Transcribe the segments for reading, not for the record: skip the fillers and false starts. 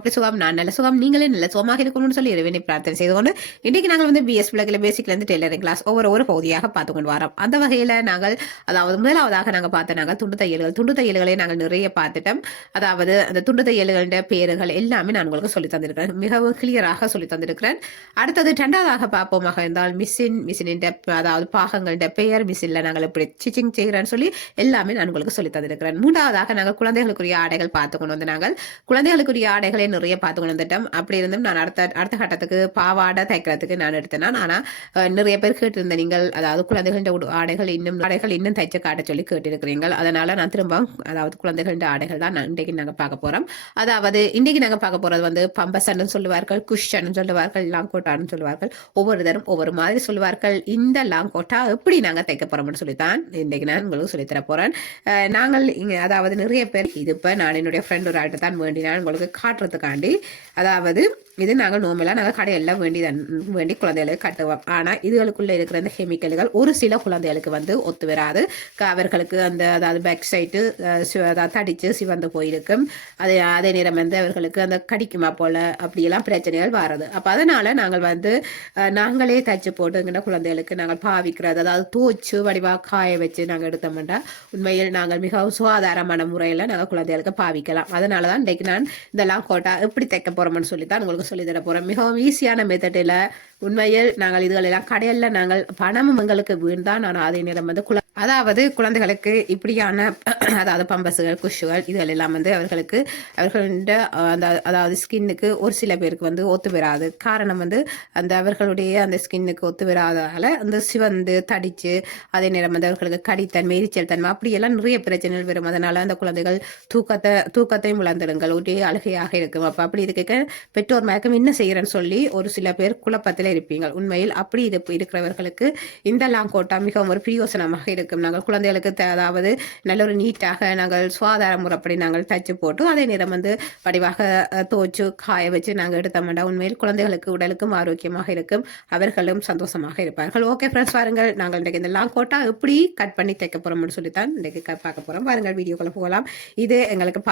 அப்படி சுகம், நான் நல்ல சுகம், நீங்களே நல்ல சுகமாக இருக்கணும்னு சொல்லி இறைவனை பிரார்த்தனை செய்து கொண்டு இன்றைக்கு நாங்கள் வந்து பிஎஸ் பிளக்கில் பேசிக்லேருந்து டெய்லரிங் கிளாஸ் ஒவ்வொரு பகுதியாக பார்த்து கொண்டு வரோம். அந்த வகையில் நாங்கள் அதாவது முதலாவதாக நாங்கள் பார்த்த நாங்கள் துண்டு தையல்களை நாங்கள் நிறைய பார்த்துட்டோம். அதாவது அந்த துண்டு தையல்களுடைய பேருகள் எல்லாமே நான் உங்களுக்கு சொல்லி தந்திருக்கிறேன், மிகவும் கிளியராக சொல்லி தந்திருக்கிறேன். அடுத்தது இரண்டாவதாக பார்ப்போமாக இருந்தால் மிஷினின் அதாவது பாகங்களுடைய பெயர், மிஷினில் நாங்கள் எப்படி ஸ்டிச்சிங் செய்கிறேன்னு சொல்லி எல்லாமே நான் உங்களுக்கு சொல்லி தந்திருக்கிறேன். மூன்றாவதாக நாங்கள் குழந்தைகளுக்குரிய ஆடைகள் பார்த்து கொண்டு வந்து நாங்கள் குழந்தைகளுக்குரிய ஆடைகளை நிறைய பார்த்து கொண்டு வந்துட்டோம். அப்படி இருந்தும் நான் அடுத்த கட்டத்துக்கு பாவாடை தைக்கிறதுக்கு நான் எடுத்தேன். ஆனால் நிறைய பேர் கேட்டிருந்த நீங்கள் அதாவது குழந்தைகளின் ஆடைகள் இன்னும் தைச்ச காட்ட சொல்லி கேட்டிருக்கிறீர்கள். அதனால நான் திரும்ப அதாவது குழந்தைகளின் ஆடைகள் தான் இன்றைக்கு நாங்கள் பார்க்க போறோம். அதாவது இன்றைக்கு நாங்கள் பார்க்க போறது வந்து பம்பசன்னு சொல்லுவார்கள், குஷன் சொல்லுவார்கள், லாங்கோட்டான்னு சொல்லுவார்கள், ஒவ்வொருத்தரும் ஒவ்வொரு மாதிரி சொல்லுவார்கள். இந்த லாங்கோட்டா எப்படி நாங்கள் தைக்க போறோம்னு சொல்லித்தான் இன்றைக்கு நான் உங்களுக்கு சொல்லித்தர போறேன். நாங்கள் அதாவது நிறைய பேர் இது இப்போ நான் என்னுடைய ஃப்ரெண்ட் ஒரு ஆட்டை தான் வேண்டினான் உங்களுக்கு காட்டுறதுக்காண்டி. அதாவது இது நாங்கள் நோம்பெல்லாம் நாங்கள் கடையெல்லாம் வேண்டி குழந்தைகளுக்கு கட்டுவோம். ஆனால் இதுகளுக்குள்ளே இருக்கிற அந்த கெமிக்கல்கள் ஒரு சில குழந்தைகளுக்கு வந்து ஒத்து வராது. அவர்களுக்கு அந்த அதாவது பேக் சைட்டு அதாவது தடித்து சிவந்து போயிருக்கும். அதே நேரம் வந்து அவர்களுக்கு அந்த கடிக்குமா போல் அப்படியெல்லாம் பிரச்சனைகள் வராது. அப்போ அதனால் நாங்கள் வந்து நாங்களே தைச்சு போட்டுங்கிற குழந்தைகளுக்கு நாங்கள் பாவிக்கிறது அதாவது தோச்சு வடிவாக காய வச்சு நாங்கள் எடுத்தோம்னா உண்மையில் நாங்கள் மிகவும் சுகாதாரமான முறையில் நாங்கள் குழந்தைகளுக்கு பாவிக்கலாம். அதனால தான் இன்றைக்கு நான் இதெல்லாம் கோட்டா எப்படி தைக்க போகிறோம்னு சொல்லி தான் உங்களுக்கு சொல்லி தர போகிறோம். மிகவும் ஈஸியான மெத்தடில் உண்மையில் நாங்கள் இதுகளெல்லாம் கடையில் நாங்கள் பணமும் எங்களுக்கு வீண்தான். ஆனால் அதே நேரம் வந்து அதாவது குழந்தைகளுக்கு இப்படியான அதாவது பம்பஸுகள், குஷுகள் இதுகள் எல்லாம் வந்து அவர்களுடைய அதாவது ஸ்கின்னுக்கு ஒரு சில பேருக்கு வந்து ஒத்து வராது. காரணம் வந்து அந்த அவர்களுடைய அந்த ஸ்கின்னுக்கு ஒத்து வராதால அந்த சிவந்து தடிச்சு அதே நேரம் வந்து அவர்களுக்கு கடித்தன்மை, எரிச்சல் தன்மை அப்படியெல்லாம் நிறைய பிரச்சனைகள் வரும். அதனால அந்த குழந்தைகள் தூக்கத்தையும் இழந்துடுங்கள், ஒரே அழுகையாக இருக்கும். அப்போ அப்படி இருக்க பெற்றோர் மயக்கம் என்ன செய்யறேன்னு சொல்லி ஒரு சில பேர் குழப்பத்தில் இருப்பீங்க. உண்மையில் அப்படி இருக்கிறவர்களுக்கு இந்த லாங்கோட்டா மிகவும் ஒரு பிரயோசனமாக இருக்கும். நாங்கள் குழந்தைகளுக்கு அதாவது நல்ல ஒரு நீட்டாக நாங்கள் சுகாதார முறைப்படி நாங்கள் தைச்சு போட்டு அதே நேரம் வந்து வடிவாக தோச்சு காய வச்சு நாங்கள் எடுத்தோம்னா உண்மையில் குழந்தைகளுக்கு உடலுக்கும் ஆரோக்கியமாக இருக்கும், அவர்களும் சந்தோஷமாக இருப்பார்கள். ஓகே ஃப்ரெண்ட்ஸ், பாருங்கள் நாங்கள் இன்றைக்கு இந்த லாங் கோட்டா எப்படி கட் பண்ணி தைக்க போறோம்னு சொல்லித்தான் இன்றைக்கு பார்க்க போறோம். பாருங்கள் வீடியோக்குள்ள போகலாம். இது எங்களுக்கு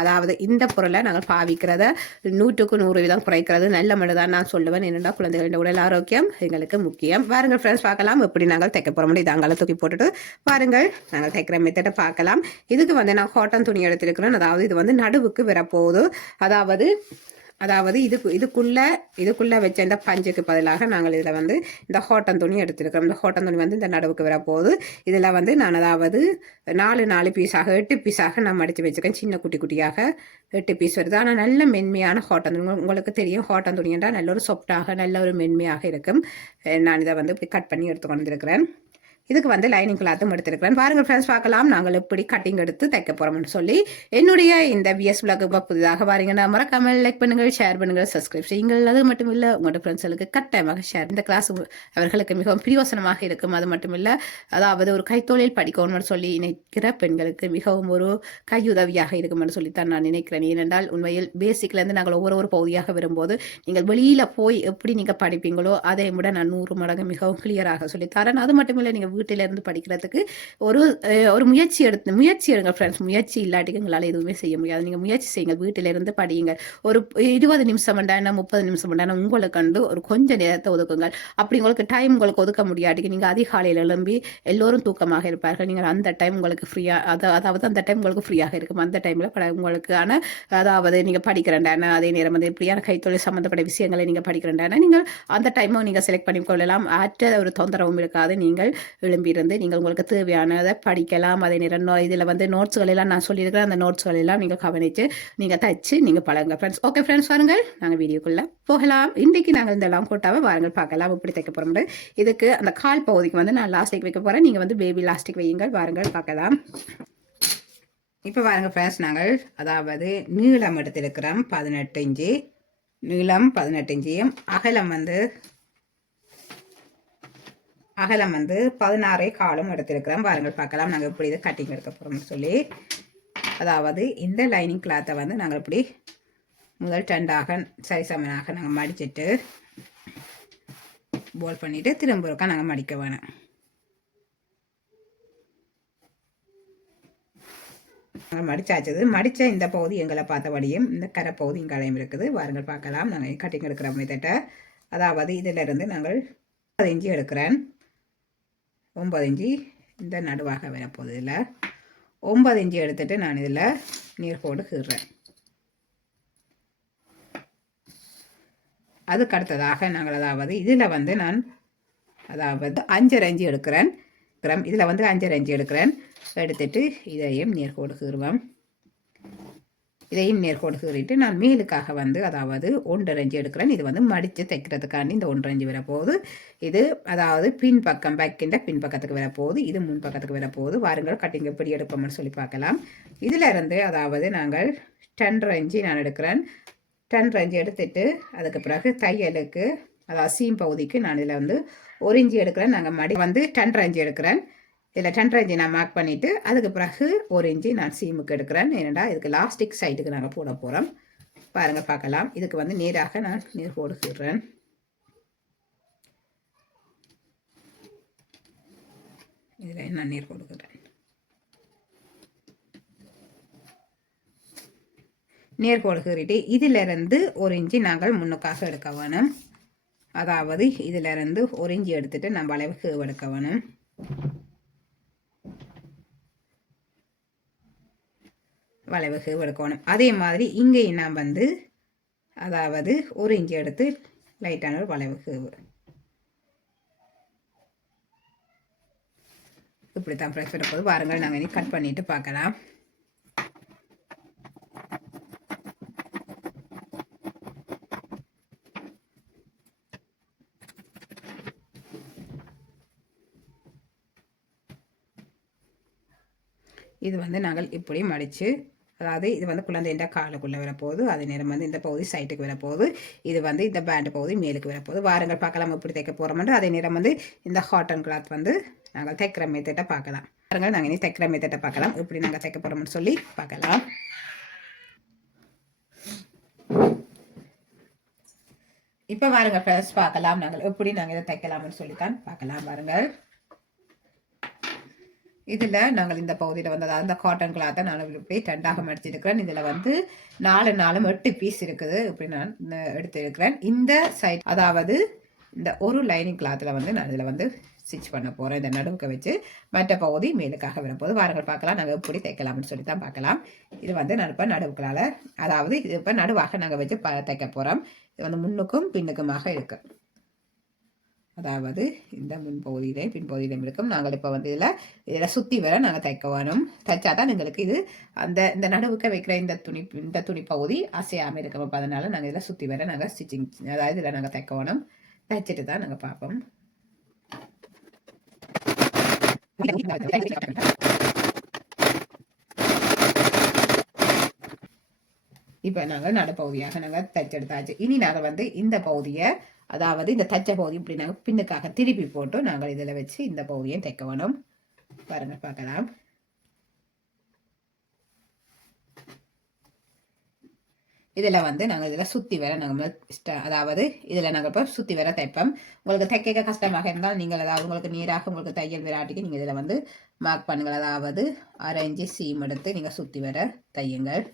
அதாவது இந்த பொருளை நாங்கள் பாவிக்கிறத 100க்கு 100% குறைக்கிறது நல்ல மட்டும்தான் நான் சொல்லுவேன். என்னென்னா குழந்தைகளின் உடல் ஆரோக்கியம் எங்களுக்கு முக்கியம். பாருங்கள் ஃப்ரெண்ட்ஸ், பார்க்கலாம் எப்படி நாங்கள் தைக்க போறோம். இது அங்கால தூக்கி போட்டுட்டு பாருங்கள் நாங்கள் தைக்கிற மெத்தடை பார்க்கலாம். இதுக்கு வந்து நான் காட்டன் துணி எடுத்திருக்கிறேன். அதாவது இது வந்து நடுவுக்கு வரப்போகுது. அதாவது இதுக்குள்ள வச்ச இந்த பஞ்சுக்கு பதிலாக நாங்கள் இதில் வந்து இந்த காட்டன் துணி எடுத்திருக்கிறோம். இந்த காட்டன் துணி வந்து இந்த நடுவுக்கு வரப்போகுது. இதில் வந்து நான் அதாவது 4 பீஸாக 8 பீஸாக நான் மடித்து வச்சுருக்கேன். சின்ன குட்டியாக 8 பீஸ் வருது. ஆனால் நல்ல மென்மையான காட்டன் துணி. உங்களுக்கு தெரியும் காட்டன் துணி என்றால் நல்ல ஒரு சாஃப்டாக நல்ல ஒரு மென்மையாக இருக்கும். நான் இதை வந்து கட் பண்ணி எடுத்து கொண்டிருக்கிறேன். இதுக்கு வந்து லைனிங் கிளாத்தும் எடுத்திருக்கிறேன். பாருங்கள் ஃப்ரெண்ட்ஸ், பார்க்கலாம் நாங்கள் எப்படி கட்டிங் எடுத்து தைக்க போகிறோம்னு சொல்லி. என்னுடைய இந்த பிஎஸ் பிளாக் புதிதாக பாருங்கன்னா மறக்காமல் லைக் பண்ணுங்கள், ஷேர் பண்ணுங்கள், சப்ஸ்கிரைப் செய்யுங்கள். அது மட்டும் இல்லை உங்களோட ஃப்ரெண்ட்ஸுக்கு கட்டாயமாக ஷேர். இந்த கிளாஸ் அவர்களுக்கு மிகவும் பிரயோசனமாக இருக்கும். அது மட்டும் இல்லை அதாவது ஒரு கைத்தொழில் படிக்கணும்னு சொல்லி நினைக்கிற பெண்களுக்கு மிகவும் ஒரு கையுதவியாக இருக்கும்னு சொல்லித்தான் நான் நினைக்கிறேன். ஏனென்றால் உண்மையில் பேசிக்லேருந்து நாங்கள் ஒவ்வொரு பகுதியாக வரும்போது நீங்கள் வெளியில் போய் எப்படி நீங்கள் படிப்பீங்களோ அதை விட நான் 100 மடங்கு மிகவும் கிளியராக சொல்லித்தரேன். அது மட்டும் இல்லை நீங்கள் வீட்டிலிருந்து படிக்கிறதுக்கு ஒரு முயற்சி எடுங்க ஃப்ரெண்ட்ஸ். முயற்சி இல்லாட்டிக்கு எங்களால் எதுவுமே செய்ய முடியாது. நீங்கள் முயற்சி செய்யுங்க, வீட்டிலிருந்து படியுங்க. ஒரு 20 நிமிஷம் வேண்டாம், 30 நிமிஷம் வேண்டாம், உங்களுக்கு கண்டு ஒரு கொஞ்சம் நேரத்தை ஒதுக்குங்கள். அப்படி உங்களுக்கு டைம் உங்களுக்கு ஒதுக்க முடியாட்டிக்கு நீங்கள் அதிகாலையில் எழும்பி எல்லோரும் தூக்கமாக இருப்பார்கள். நீங்கள் அந்த டைம் உங்களுக்கு அதாவது அந்த டைம் உங்களுக்கு ஃப்ரீயாக இருக்கும். அந்த டைமில் உங்களுக்கான அதாவது நீங்கள் படிக்கிறேன்டான அதே நேரம் வந்து இப்படியான கைத்தொழில் சம்மந்தப்பட்ட விஷயங்களை நீங்கள் படிக்கிறேன்டான நீங்கள் அந்த டைமும் நீங்கள் செலக்ட் பண்ணிக்கொள்ளலாம். ஆற்ற ஒரு தொந்தரவும் இருக்காது. நீங்கள் எழும்பியிருந்து நீங்கள் உங்களுக்கு தேவையானதை படிக்கலாம். அதே நேரம் இதில் வந்து நோட்ஸ்கள் எல்லாம் நான் சொல்லியிருக்கிறேன். அந்த நோட்ஸ்கள் எல்லாம் நீங்கள் கவனித்து நீங்கள் தைச்சு நீங்கள் பழங்க ஃப்ரெண்ட்ஸ். ஓகே ஃப்ரெண்ட்ஸ், வாருங்கள் நாங்கள் வீடியோக்குள்ளே போகலாம். இன்றைக்கு நாங்கள் இந்த லாம் கோட்டாவை வாருங்கள் பார்க்கலாம் எப்படி தைக்க போகிறோம். இதுக்கு அந்த கால் பகுதிக்கு வந்து நான் லாஸ்டிக் வைக்க போகிறேன். நீங்கள் வந்து பேபி லாஸ்டிக் வையுங்கள். வாருங்கள் பார்க்கலாம். இப்போ பாருங்கள் ஃப்ரெண்ட்ஸ், நாங்கள் அதாவது நீளம் எடுத்திருக்கிறோம் 18 இன்ச்சு. நீளம் 18 இன்ச்சியும் அகலம் வந்து 16 காலும் எடுத்திருக்கிறோம். பாருங்கள் பார்க்கலாம் நாங்கள் இப்படி இதை கட்டிங் எடுக்க போகிறோம்னு சொல்லி. அதாவது இந்த லைனிங் கிளாத்தை வந்து நாங்கள் இப்படி முதல் 2ஆக சரிசமனாக நாங்கள் மடிச்சுட்டு போல் பண்ணிவிட்டு திரும்ப இருக்கா நாங்கள் மடிக்க வேணும். மடிச்சாச்சது. மடித்த இந்த பகுதி எங்களை பார்த்தபடியும் இந்த கரை பகுதி இங்காலையும் இருக்குது. வாருங்கள் பார்க்கலாம். நாங்கள் கட்டிங் எடுக்கிற மெத்தட்டை. அதாவது இதிலிருந்து நாங்கள் 9 இன்ச்சு எடுக்கிறேன். 9 இன்ச்சு இந்த நடுவாக வரப்போகுது. இதில் 9 இன்ச்சு எடுத்துட்டு நான் இதில் நீர்கோடு கீறுறேன். அதுக்கு அடுத்ததாக நாங்கள் அதாவது இதில் வந்து நான் அதாவது 5 இன்ச்சு எடுக்கிறேன். இதில் வந்து 5 இன்ச்சு எடுக்கிறேன். எடுத்துட்டு இதையும் நேர்கோடு கீறுவேன். இதையும் நேர்கோடு கீறிட்டு நான் மேலுக்காக வந்து அதாவது 1.5 இன்ச்சு எடுக்கிறேன். இது வந்து மடித்து தைக்கிறதுக்காண்டி இந்த 1.5 இன்ச்சு வரப்போகுது. இது அதாவது பின்பக்கம் பேக்கின்ற பின்பக்கத்துக்கு வரப்போகுது. இது முன் பக்கத்துக்கு வரப்போகுது. வாருங்கள் கட்டிங் எப்படி எடுப்போம்னு சொல்லி பார்க்கலாம். இதில் இருந்து அதாவது நாங்கள் 10.5 இன்ச்சு நான் எடுக்கிறேன். 10.5 இன்ச்சு எடுத்துட்டு அதுக்கு பிறகு தையலுக்கு அதாவது சீம் பகுதிக்கு நான் இதில் வந்து 1 இன்ச்சு எடுக்கிறேன். நாங்கள் மடி வந்து 10.5 இன்ச்சு எடுக்கிறேன். இதில் 10.5 இன்ச்சு நான் மார்க் பண்ணிவிட்டு அதுக்கு பிறகு 1 இன்ச்சு நான் சீமுக்கு எடுக்கிறேன். ஏன்னா இதுக்கு லாஸ்டிக் சைடுக்கு நாங்கள் போட போகிறோம். பாருங்கள் பார்க்கலாம். இதுக்கு வந்து நேராக நான் நீர் போடுகிறேன். இதில் நான் நீர் போடுகிறேன். நேர்கோடு கீறிட்டு இதிலிருந்து 1 இன்ச்சு நாங்கள் முன்னுக்காக எடுக்க வேணும். அதாவது இதிலிருந்து 1 இன்ச்சு எடுத்துட்டு நம்ம அளவுக்கு எடுக்க வேணும். வளைவுக்கு எடுக்கணும். அதே மாதிரி இங்கேயும் நான் வந்து அதாவது 1 இன்ச்சு எடுத்து லைட்டான ஒரு வளைவுக்கு இப்படி தான் ப்ரெஸ் பண்ண போது. பாருங்கள் நாங்கள் இனி கட் பண்ணிட்டு பார்க்கலாம். இது வந்து நாங்கள் இப்படி மடித்து அதாவது இது வந்து குழந்தைன்ற காலுக்குள்ளே வரப்போகுது. அதே நேரம் வந்து இந்த பகுதி சைட்டுக்கு வரப்போகுது. இது வந்து இந்த பேண்டு பகுதி மேலுக்கு வரப்போகுது. வாருங்கள் பார்க்கலாம் எப்படி தைக்க போகிறோம்ட்டு. அதே நேரம் வந்து இந்த காட்டன் கிளாத் வந்து நாங்கள் தைக்கிற மெத்தட்டை பார்க்கலாம். பாருங்கள் நாங்கள் இனி தைக்கிற மெத்தட்டை பார்க்கலாம். எப்படி நாங்கள் தைக்க போகிறோம்னு சொல்லி பார்க்கலாம். இப்போ பாருங்கள் ஃப்ரெண்ட்ஸ் பார்க்கலாம் நாங்கள் எப்படி நாங்கள் இதை தைக்கலாம்னு சொல்லித்தான் பார்க்கலாம். பாருங்கள் இதில் நாங்கள் இந்த பகுதியில் வந்து அதாவது இந்த காட்டன் கிளாத்தை நான் இப்படி 2ஆக மடிச்சிருக்கிறேன். இதில் வந்து 4 8 பீஸ் இருக்குது. இப்படி நான் எடுத்துருக்கிறேன். இந்த சைட் அதாவது இந்த ஒரு லைனிங் கிளாத்தில் வந்து நான் இதில் வந்து ஸ்டிச் பண்ண போகிறேன். இந்த நடுவுக்கு வச்சு மற்ற பகுதி மேலுக்காக வரப்போது. வாரங்கள் பார்க்கலாம் நாங்கள் எப்படி தைக்கலாம்னு சொல்லி தான் பார்க்கலாம். இது வந்து நான் இப்போ நடுவுக்களால் அதாவது இது இப்போ நடுவாக நாங்கள் வச்சு தைக்க போகிறோம். இது வந்து முன்னுக்கும் பின்னுக்குமாக இருக்கு. அதாவது இந்த முன்பகுதியிலையும் பின்பகுதியிலையும் இருக்கும். நாங்கள் இப்போ வந்து இதில் சுற்றி வர நாங்கள் தைக்க வேணும். தைச்சா தான் எங்களுக்கு இது இந்த நடுவுக்க வைக்கிற இந்த துணி பகுதி அசையாமல் இருக்கும். அப்போ அதனால் நாங்கள் இதில் சுற்றி வர நாங்கள் ஸ்டிச்சிங் அதாவது இதில் நாங்கள் தைக்க வேணும். தைச்சிட்டு தான் நாங்கள் பார்ப்போம். இப்போ நாங்கள் நடுப்பகுதியாக நாங்கள் தைச்செடுத்தாச்சு. இனி நாங்கள் வந்து இந்த பகுதியை அதாவது இந்த தச்ச பகுதி இப்படி நாங்கள் பின்னுக்காக திருப்பி போட்டு நாங்கள் இதில் வச்சு இந்த பகுதியை தைக்க வேணும். பாருங்க பார்க்கலாம். இதில் வந்து நாங்கள் இதில் சுற்றி வர நாங்கள் அதாவது இதில் நாங்கள் இப்போ சுற்றி வர தைப்போம். உங்களுக்கு தைக்க கஷ்டமாக இருந்தால் நீங்கள் அதாவது உங்களுக்கு நீராக உங்களுக்கு தையல் விராட்டிக்கு நீங்கள் இதில் வந்து மார்க் பண்ணுங்கள். அதாவது 1/2 இன்ச்சு சீம் எடுத்து நீங்கள் சுற்றி வர தையுங்கள்.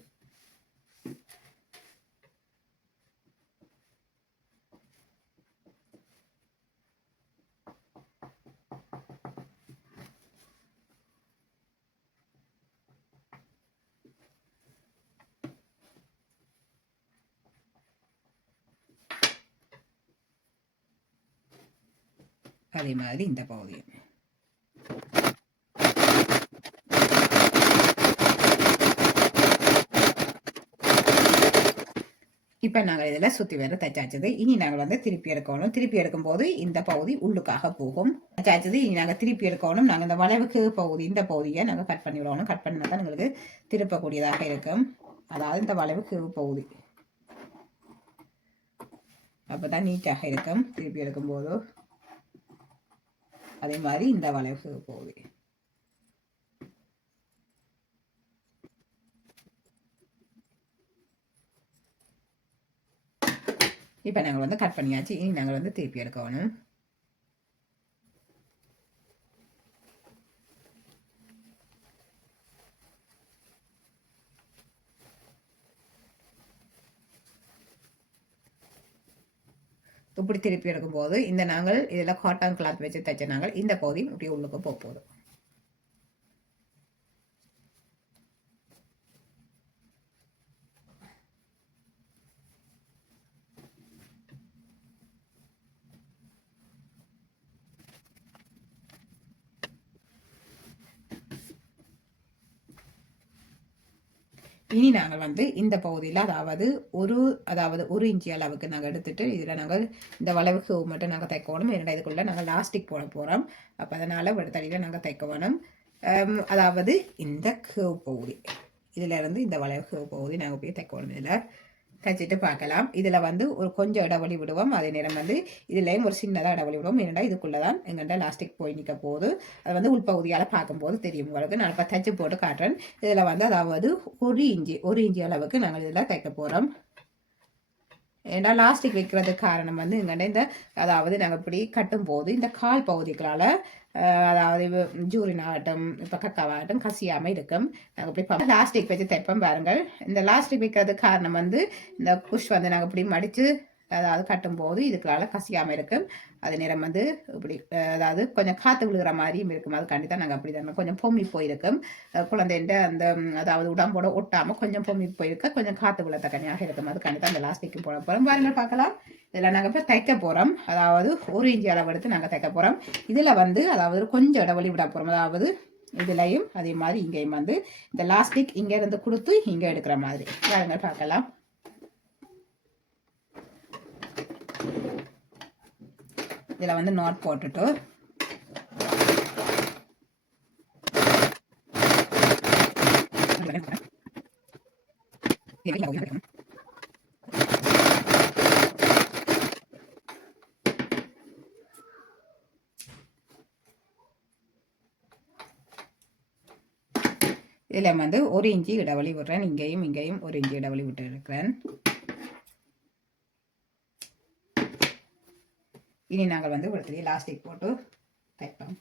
அதே மாதிரி இந்த பகுதி இப்போ நாங்கள் இதில் சுற்றி வர தைச்சாச்சது. இனி நாங்கள் வந்து திருப்பி எடுக்கணும். திருப்பி எடுக்கும்போது இந்த பகுதி உள்ளுக்காக போகும். தைச்சாச்சது இனி நாங்கள் திருப்பி எடுக்கணும். நாங்கள் இந்த வளைவுக்கு பகுதி இந்த பகுதியை நாங்கள் கட் பண்ணி விடணும். கட் பண்ணால் தான் எங்களுக்கு திருப்பக்கூடியதாக இருக்கும். அதாவது இந்த வளைவுக்கு பகுதி அப்போ தான் நீட்டாக இருக்கும் திருப்பி எடுக்கும்போது. அதே மாதிரி இந்த வளைவுக்கு பகுதி இப்போ நாங்கள் வந்து கட் பண்ணியாச்சு. இனி நாங்கள் வந்து திருப்பி எடுக்கணும். இப்படி திருப்பி எடுக்கும்போது இந்த நாங்கள் இதில் காட்டன் கிளாத் வச்சு தைச்ச நாங்கள் இந்த பகுதி இப்படி உள்ளுக்கு போகுது. இனி நாங்கள் வந்து இந்த பகுதியில் அதாவது ஒரு இன்ச்சி அளவுக்கு நாங்கள் எடுத்துட்டு இதில் நாங்கள் இந்த வளைவுக்கு மட்டும் நாங்கள் தைக்கணும். என்னடா இதுக்குள்ளே நாங்கள் லாஸ்டிக் போட போகிறோம். அப்போ அதனால் விடத்தடியில் நாங்கள் தைக்க வேணும். அதாவது இந்த கேவ் பகுதி இதில் இருந்து இந்த வளைவு கேவ் பகுதி நாங்கள் போய் தைக்கணும். இதில் தைச்சிட்டு பார்க்கலாம். இதில் வந்து ஒரு கொஞ்சம் இடைவெளி விடுவோம். அதே நேரம் வந்து இதுலேயும் ஒரு சின்னதாக இடைவெளி விடுவோம். ஏன்னா இதுக்குள்ளே தான் எங்கள்கிட்ட லாஸ்டிக் போய் நிற்க போகுது. அது வந்து உள்பகுதியால் பார்க்கும்போது தெரியும் உங்களுக்கு. நான் இப்போ தைச்சி போட்டு காட்டுறேன். இதில் வந்து அதாவது ஒரு இஞ்சி அளவுக்கு நாங்கள் இதில் தைக்க போகிறோம். ஏன்னா லாஸ்டிக் வைக்கிறதுக்கு காரணம் வந்து எங்கள்கிட்ட இந்த அதாவது நாங்கள் இப்படி கட்டும் போது இந்த கால் பகுதிகளால் அதாவது ஜூரின் ஆகட்டும் இப்போ கக்காவாகட்டும் கசியாமல் இருக்கும். நாங்கள் இப்படி லாஸ்டிக் வச்சு தைப்போம் பாருங்கள். இந்த லாஸ்டிக் வைக்கிறதுக்கு காரணம் வந்து இந்த புஷ் வந்து நாங்கள் இப்படி மடித்து அதாவது கட்டும்போது இதுக்களால் கசியாமல் இருக்கும். அது நேரம் வந்து இப்படி அதாவது கொஞ்சம் காற்று விழுகிற மாதிரியும் இருக்கும். அதுக்காண்டி தான் நாங்கள் அப்படி தான் கொஞ்சம் பொம்மி போயிருக்கும். குழந்தைன்ற அந்த அதாவது உடம்போட ஒட்டாமல் கொஞ்சம் பொம்மி போயிருக்க கொஞ்சம் காற்று விழத்தக்கனியாக இருக்கும். அதுக்காண்டி தான் அந்த லாஸ்டிக்கு போட போகிறோம். பாருங்கள் பார்க்கலாம். இதில் நாங்கள் இப்போ தைக்க போகிறோம். அதாவது ஒரு இன்ச்சு அளவு எடுத்து நாங்கள் தைக்க போகிறோம். இதில் வந்து அதாவது கொஞ்சம் இடைவெளி விட போகிறோம். அதாவது இதுலையும் அதே மாதிரி இங்கேயும் வந்து இந்த லாஸ்டிக் இங்கே இருந்து கொடுத்து இங்கே எடுக்கிற மாதிரி பாருங்கள் பார்க்கலாம். இதில் வந்து நாட் போட்டுட்டு இதில் வந்து ஒரு இன்ச்சு இடைவெளி விடுறேன். இங்கேயும் ஒரு இன்ச்சு இடைவெளி விட்டு இருக்கிறேன். இனி நாங்கள் வந்து ஒரு லாஸ்டிக் போட்டு தைப்போம்.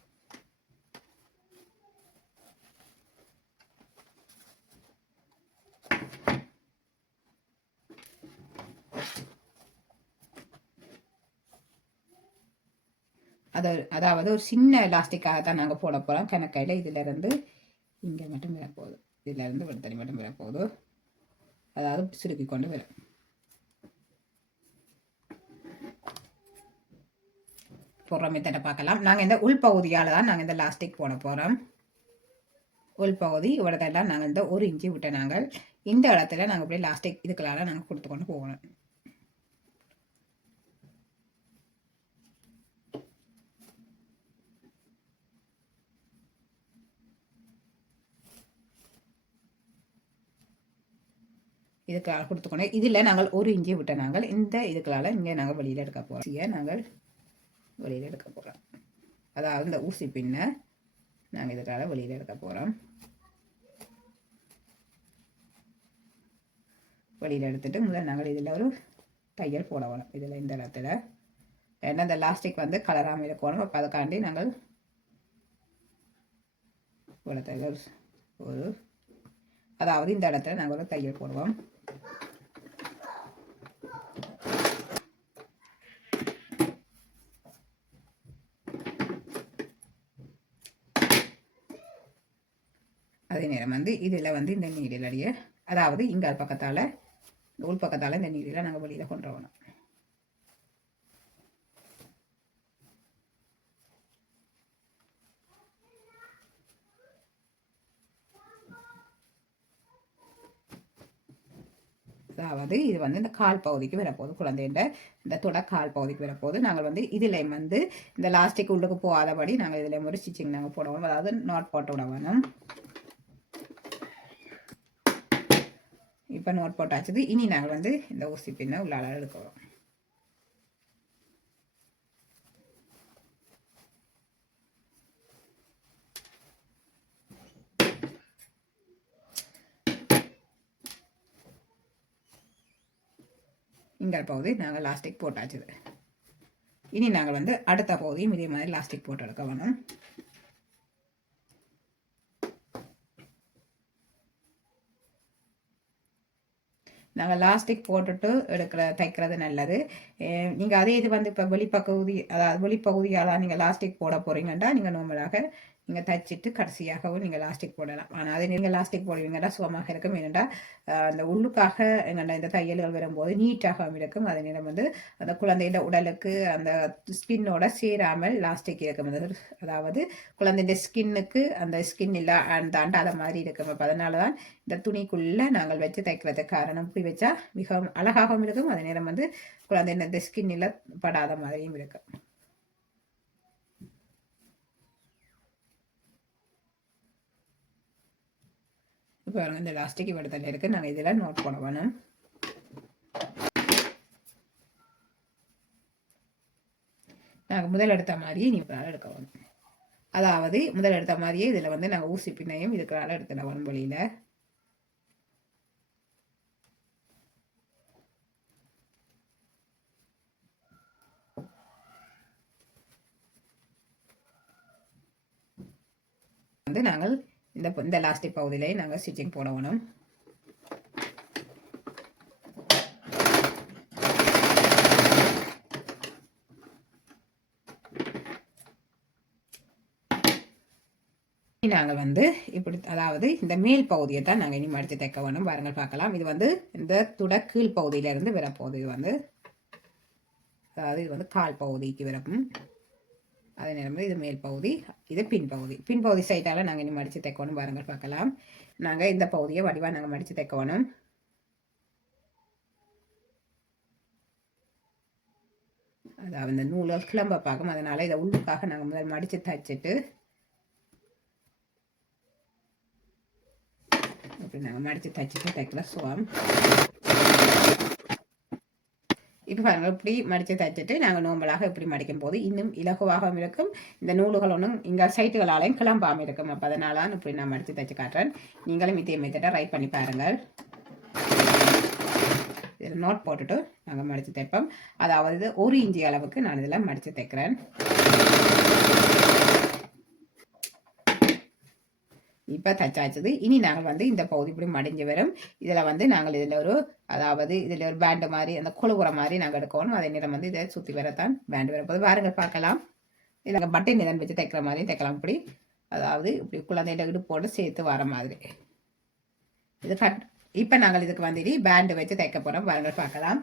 அதாவது ஒரு சின்ன எலாஸ்டிக்காக தான் நாங்கள் போட போகிறோம். கணக்கையில் இதிலிருந்து இங்கே மட்டும் விழப்போகுது. இதிலிருந்து வெடுத்தடி மட்டும் விழப்போகுது. அதாவது சுருக்கி கொண்டு வரும். போடுற மெத்தடை பார்க்கலாம். நாங்கள் இந்த உள்பகுதியால் தான் நாங்கள் இந்த லாஸ்டிக் போட போகிறோம். உள்பகுதி இவ்வளோதெல்லாம் நாங்கள் இந்த ஒரு இன்ச்சு விட்ட நாங்கள் இந்த இடத்துல நாங்கள் அப்படியே லாஸ்டிக் இதுக்களால் நாங்கள் கொடுத்து கொண்டு போகணும். இதுக்களால் கொடுத்துக்கணும். இதில் நாங்கள் ஒரு இன்ச்சு விட்ட நாங்கள் இந்த இதுக்களால் இங்கே நாங்கள் வெளியில் எடுக்க போகிறோம். நாங்கள் வெளியில் எடுக்க போகிறோம். அதாவது இந்த ஊசி பின்னை நாங்கள் இதுக்காக வெளியில் எடுக்க போகிறோம். வெளியில் எடுத்துட்டு முதல்ல நாங்கள் இதில் ஒரு தையல் போட வேணும். இதில் இந்த இடத்துல ஏன்னா இந்த லாஸ்டிக் வந்து கலராமல் இருக்கணும். அப்போ அதுக்காண்டி நாங்கள் ஒரு அதாவது இந்த இடத்துல நாங்கள் ஒரு தையல் போடுவோம். அதே நேரம் வந்து இதில் வந்து இந்த நீடிலடிய அதாவது இங்கே பக்கத்தால் உள் பக்கத்தால் இந்த நீடில் நாங்கள் வெளியில் கொண்டு வரணும். அதாவது இது வந்து இந்த கால் பகுதிக்கு வரப்போகுது. குழந்தைன்ற இந்த தொட கால் பகுதிக்கு வரப்போகுது. நாங்கள் வந்து இதில் வந்து இந்த லாஸ்டிக் உள்ளுக்கு போகாதபடி நாங்கள் இதில் ஒரு ஸ்டிச்சிங் நாங்கள் போடுவோம். அதாவது நாட் போட்டு விட வேணும். இப்போ நோட் போட்டாச்சுது. இனி நாங்கள் வந்து இந்த ஊசி பின்னை உள்ளால எடுக்கிறோம். இந்த பகுதி நாங்கள் லாஸ்டிக் போட்டாச்சுது. இனி நாங்கள் வந்து அடுத்த பகுதியும் இதே மாதிரி லாஸ்டிக் போட்டு எடுக்க வேணும். நாங்கள் லாஸ்டிக் போட்டுட்டு தைக்கிறது நல்லது. நீங்கள் அதே இது வந்து இப்போ வெளிப்பகுதி, அதாவது வெளிப்பகுதியால் நீங்கள் லாஸ்டிக் போட போகிறீங்கன்னா நீங்கள் நார்மலாக நீங்கள் தைச்சிட்டு கடைசியாகவும் நீங்கள் லாஸ்டிக் போடலாம். ஆனால் அதை நீங்கள் லாஸ்டிக் போடுவீங்கன்னா சுகமாக இருக்கும். ஏனென்றால் அந்த உள்ளுக்காக எங்கள்ட இந்த தையல்கள் வரும்போது நீட்டாகவும் இருக்கும். அதே நேரம் வந்து அந்த குழந்தையோட உடலுக்கு அந்த ஸ்கின்னோட சேராமல் லாஸ்டிக் இருக்கும். அதாவது குழந்தைய ஸ்கின்னுக்கு அந்த ஸ்கின் இல்லை அந்த அண்டாத மாதிரி இருக்கும். அப்போ அதனால தான் இந்த துணிக்குள்ளே நாங்கள் வச்சு தைக்கிறதுக்கு காரணம். இப்படி வச்சா மிகவும் அழகாகவும் இருக்கும். அதே நேரம் வந்து குழந்தை இந்த ஸ்கின்னில் படாத மாதிரியும் இருக்கும். இப்போ இந்த லாஸ்டிக் இவ்வளோ இருக்குது. நாங்கள் இதில் நோட் பண்ண வேணும். நாங்கள் முதல் எடுத்த மாதிரியே நீ எடுக்க வேணும். அதாவது முதல் எடுத்த மாதிரியே இதில் வந்து நாங்கள் ஊசி பின்னையும் இதுக்குறால எடுத்துட வேணும் வழியில். வந்து நாங்கள் இந்த லாஸ்டிக் பகுதியிலே நாங்கள் ஸ்டிச்சிங் போட வேணும். நாங்கள் வந்து இப்படி, அதாவது இந்த மேல் பகுதியை தான் நாங்கள் இனி மடித்து தைக்க வேணும். பாருங்கள் பார்க்கலாம். இது வந்து இந்த கீழ் பகுதியிலேருந்து வரப்போகுது. இது வந்து அதாவது இது வந்து கால் பகுதிக்கு வரப்பும். அதே நேரம் இது மேல் பகுதி, இது பின்பகுதி சைட்டால் நாங்கள் இனி மடித்து தைக்கணும். பாருங்கள் பார்க்கலாம். நாங்கள் இந்த பகுதியை வடிவாக நாங்கள் மடித்து தைக்கணும். அதாவது இந்த நூலை கிளம்ப பார்க்கும். அதனால் இதை உள்ளுக்காக நாங்கள் முதல் மடித்து தைச்சிட்டு இப்படி நாங்கள் மடித்து தைச்சிட்டு தைக்கல சுகம். இப்போ பாருங்கள், இப்படி மடித்து தைச்சிட்டு நாங்கள் நோம்பலாக இப்படி மடிக்கும் போது இன்னும் இலகுவாகவும் இருக்கும். இந்த நூல்கள் ஒன்றும் இங்கே சைட்டுகளாலையும் கிளம்பாமல் இருக்கும். அப்போ அதனால இப்படி நான் மடித்து தைச்சு காட்டுறேன். நீங்களும் இதே மெத்தடை ரைட் பண்ணி பாருங்கள். இதில் நோட் போட்டுட்டு நாங்கள் மடித்து தைப்போம். அதாவது 1 இன்ச்சு அளவுக்கு நான் இதில் மடித்து தைக்கிறேன். இப்போ தச்சாச்சுது. இனி நாங்கள் வந்து இந்த பகுதி இப்படி மடிஞ்சு வரும். இதில் வந்து நாங்கள் இதில் ஒரு பேண்டு மாதிரி, அந்த கொழுகுற மாதிரி நாங்கள் எடுக்கணும். அதே நேரம் வந்து இதை சுற்றி வரத்தான் பேண்டு வரப்போது. பாருங்கள் பார்க்கலாம். இதில் பட்டன் இதன் வச்சு தைக்கிற மாதிரி தைக்கலாம். இப்படி அதாவது இப்படி குழந்தைகிட்ட இடுப்போடு சேர்த்து வர மாதிரி இது இப்போ நாங்கள் இதுக்கு வந்து பேண்டு வச்சு தைக்க போகிறோம். பாருங்கள் பார்க்கலாம்.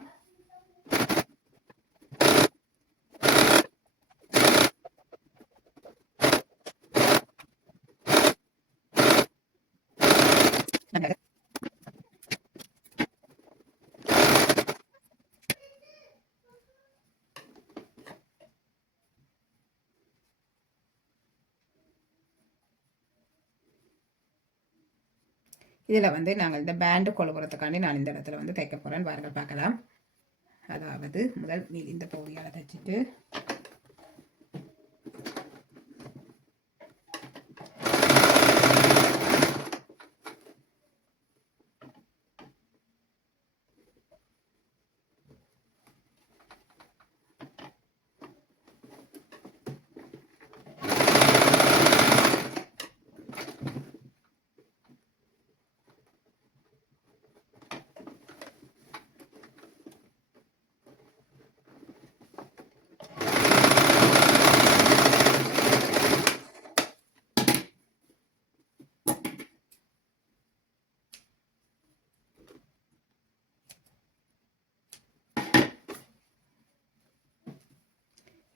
இதில் வந்து நாங்கள் இந்த பேண்டு கொழுப்புறதுக்காண்டி நான் இந்த இடத்துல வந்து தைக்க போகிறேன். பாருங்கள் பார்க்கலாம். அதாவது முதல் இந்த பகுதியால் தைச்சிட்டு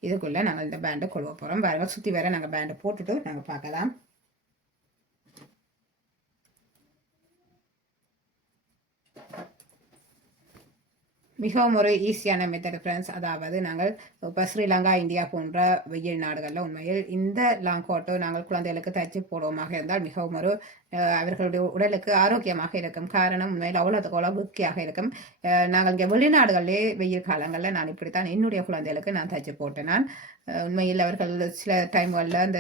இதுக்குள்ளே நாங்கள் இந்த பேண்டை கொழுவ போகிறோம். பாருங்கள், சுற்றி வர நாங்கள் பேண்டை போட்டுட்டு நாங்கள் பார்க்கலாம். மிகவும் ஒரு ஈஸியான மெத்தட் ஃப்ரெண்ட்ஸ். அதாவது நாங்கள் இப்போ ஸ்ரீலங்கா, இந்தியா போன்ற வெயில் நாடுகளில் உண்மையில் இந்த லாங் கோட்டோ நாங்கள் குழந்தைகளுக்கு தைச்சி போடுவோமாக இருந்தால் மிகவும் ஒரு அவர்களுடைய உடலுக்கு ஆரோக்கியமாக இருக்கும். காரணம் உண்மையில் அவ்வளோத்துக்கு அவ்வளோ புக்கியாக இருக்கும். நாங்கள் இங்கே வெளிநாடுகளிலே வெயில் காலங்களில் நான் இப்படித்தான் என்னுடைய குழந்தைகளுக்கு நான் தைச்சி போட்டேன். நான் உண்மையில் அவர்கள் சில டைம்களில் அந்த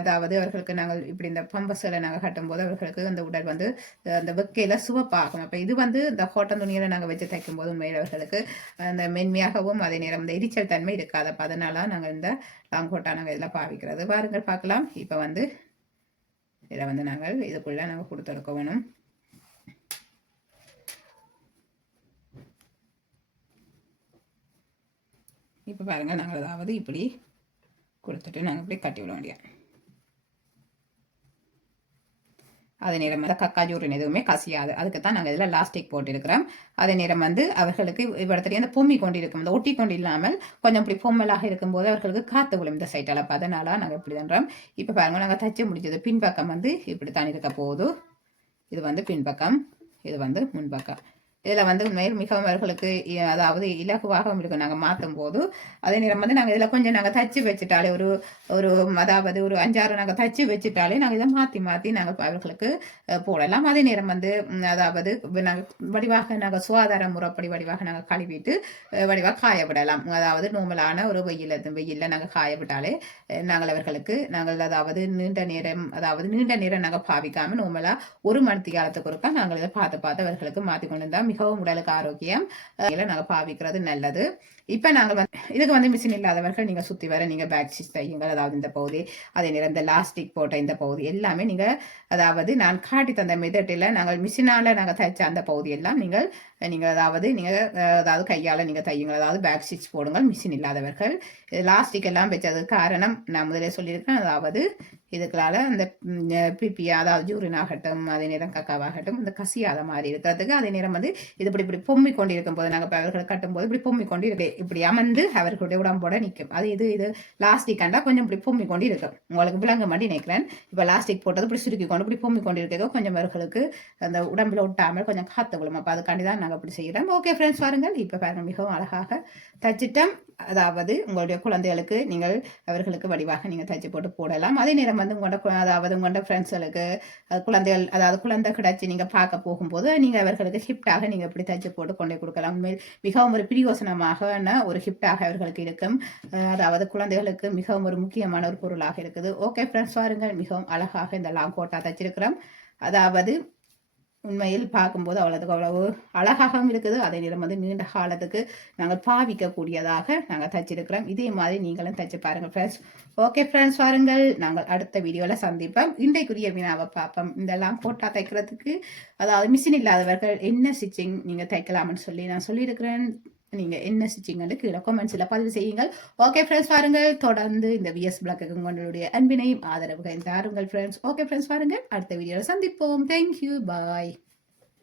அதாவது அவர்களுக்கு நாங்கள் இப்படி இந்த பம்பஸில் நாங்கள் கட்டும்போது அவர்களுக்கு அந்த உடல் வந்து அந்த வெக்கையில் சுவப்பாகும். அப்போ இது வந்து இந்த காட்டன் துணியில் நாங்கள் வச்சு தைக்கும்போது உண்மையில் அவர்களுக்கு அந்த மென்மையாகவும் அதே நேரம் இந்த எரிச்சல் தன்மை இருக்காது. அப்போ அதனால நாங்கள் இந்த லாங் கோட்டா நாங்கள் இதில் பாவிக்கிறது. பாருங்கள் பார்க்கலாம். இப்போ வந்து இதை வந்து நாங்கள் இதுக்குள்ளே நாங்கள் கொடுத்துருக்க வேணும். இப்போ பாருங்கள் நாங்கள் அதாவது இப்படி கொடுத்துட்டு நாங்கள் இப்படி கட்டி விட வேண்டியது. அதே நேரம் வந்து கக்காஜூரின் எதுவுமே கசியாது. அதுக்கு தான் நாங்கள் இதில் லாஸ்டிக் போட்டிருக்கிறோம். அதே நேரம் வந்து அவர்களுக்கு இவ்விடத்துல அந்த பொம்மி கொண்டு இருக்கும், இந்த ஒட்டி கொண்டு இல்லாமல் கொஞ்சம் இப்படி பொம்மலாக இருக்கும்போது அவர்களுக்கு காற்று விழும் இந்த சைட்டால். அப்போ அதனால நாங்கள் இப்படி தன்றோம். இப்போ பாருங்க நாங்கள் தச்சு முடிச்சது பின்பக்கம் வந்து இப்படி தான் இருக்க போகுது. இது வந்து பின்பக்கம், இது வந்து முன்பக்கம். இதில் வந்து உண்மையில் மிகவும் அவர்களுக்கு அதாவது இலகுவாகவும் இருக்கும் நாங்கள் மாற்றும் போது. அதே நேரம் வந்து நாங்கள் இதில் கொஞ்சம் நாங்கள் தச்சு வச்சுட்டாலே ஒரு ஒரு அதாவது ஒரு 5-6 நாங்கள் தச்சு வச்சுட்டாலே நாங்கள் இதை மாற்றி மாற்றி நாங்கள் அவர்களுக்கு போடலாம். அதே நேரம் வந்து அதாவது நாங்கள் வடிவாக நாங்கள் சுகாதார முறைப்படி வடிவாக நாங்கள் கழுவிட்டு வடிவாக காயப்படலாம். அதாவது நோமலான ஒரு வெயிலில் நாங்கள் காயப்பட்டாலே நாங்கள் அவர்களுக்கு நாங்கள் அதாவது நீண்ட நேரம் நாங்கள் பாவிக்காமல் நோமலாக 1 மணி காலத்துக்கு ஒருக்கா நாங்கள் இதை பார்த்து அவர்களுக்கு மாற்றி கொண்டு இருந்தால் மிகவும் உடலுக்கு ஆரோக்கியம். நாங்கள் பாவிக்கிறது நல்லது. இப்போ நாங்கள் வந்து இதுக்கு வந்து மிஷின் இல்லாதவர்கள் நீங்கள் சுற்றி வர நீங்கள் பேக் ஸ்டிச் தையுங்கள். அதாவது இந்த பகுதி, அதே நேரம் இந்த லாஸ்டிக் போட்ட இந்த பகுதி எல்லாமே நீங்கள் அதாவது நான் காட்டி தந்த மெத்தட்டில் நாங்கள் மிஷினால் நாங்கள் தைச்ச அந்த பகுதியெல்லாம் நீங்கள் அதாவது கையால் நீங்கள் தையுங்கள். அதாவது பேக் ஸ்டிச் போடுங்கள் மிஷின் இல்லாதவர்கள். லாஸ்டிக் எல்லாம் வச்சது காரணம் நான் முதலே சொல்லியிருக்கேன். அதாவது இதுக்களால் அந்த பிபி அதாவது ஜூரின் ஆகட்டும், அதே நேரம் கக்காவாகட்டும் இந்த கசியாத மாதிரி இருக்கிறதுக்கு. அதே நேரம் வந்து இது இப்படி பொம்மி கொண்டு இருக்கும் போது நாங்கள் அவர்களை கட்டும்போது இப்படி பொம்மி கொண்டு இருக்கு, இப்படி அமர்ந்து அவர்களுடைய உடம்போட நிற்கும். அது இது லாஸ்டிக் கண்டா கொஞ்சம் இப்படி பொம்மி கொண்டு இருக்கும். உங்களுக்கு விளங்க மாட்டி நினைக்கிறேன். இப்போ லாஸ்டிக் போட்டது இப்படி சுருக்கி கொண்டு இப்படி பொம்மி கொண்டு இருக்க கொஞ்சம் அவர்களுக்கு அந்த உடம்புல விட்டாமல் கொஞ்சம் காற்று விழும். அப்போ அதுக்காண்டி தான் நாங்கள் இப்படி செய்கிறோம். ஓகே ஃப்ரெண்ட்ஸ், பாருங்கள் இப்போ பாருங்கள் மிகவும் அழகாக தச்சிட்டம். அதாவது உங்களுடைய குழந்தைகளுக்கு நீங்கள் அவர்களுக்கு வடிவாக நீங்கள் தைச்சு போட்டு போடலாம். அதே நேரம் வந்து உங்களோட ஃப்ரெண்ட்ஸ்களுக்கு குழந்தைகள் அதாவது குழந்தை கிடச்சி நீங்கள் பார்க்க போகும்போது நீங்கள் அவர்களுக்கு ஹிப்டாக நீங்கள் இப்படி தைச்சு போட்டு கொண்டே கொடுக்கலாம். மிகவும் ஒரு பிரியோசனமான ஒரு ஹிப்டாக அவர்களுக்கு இருக்கும். அதாவது குழந்தைகளுக்கு மிகவும் ஒரு முக்கியமான ஒரு பொருளாக இருக்குது. ஓகே ஃப்ரெண்ட்ஸ், பாருங்கள் மிகவும் அழகாக இந்த லாங் கோட்டா தைச்சிருக்கிறோம். அதாவது உண்மையில் பார்க்கும்போது அவ்வளவு அழகாகவும் இருக்குது. அதே நேரம் வந்து நீண்ட காலத்துக்கு நாங்கள் பாவிக்கக்கூடியதாக நாங்கள் தைச்சிருக்கிறோம். இதே மாதிரி நீங்களும் தைச்சு பாருங்கள் ஃப்ரெண்ட்ஸ். ஓகே ஃப்ரெண்ட்ஸ், பாருங்கள் நாங்கள் அடுத்த வீடியோவில் சந்திப்போம். இன்றைக்குரிய வினாவை பார்ப்போம். இதெல்லாம் கோட்டா தைக்கிறதுக்கு அதாவது மிஷின் இல்லாதவர்கள் என்ன ஸ்டிச்சிங் நீங்கள் தைக்கலாம்னு சொல்லி நான் சொல்லியிருக்கிறேன். நீங்கள் என்ன ஸ்டிச்சிங்னு கீழே கமெண்ட்ஸில் பதிவு செய்யுங்கள். ஓகே ஃப்ரெண்ட்ஸ், பாருங்கள் தொடர்ந்து இந்த விஎஸ் பிளாக்கு உங்களுடைய அன்பினையும் ஆதரவுகள் தாருங்கள் ஃப்ரெண்ட்ஸ். ஓகே ஃப்ரெண்ட்ஸ், பாருங்கள் அடுத்த வீடியோவில் சந்திப்போம். தேங்க்யூ, பாய்.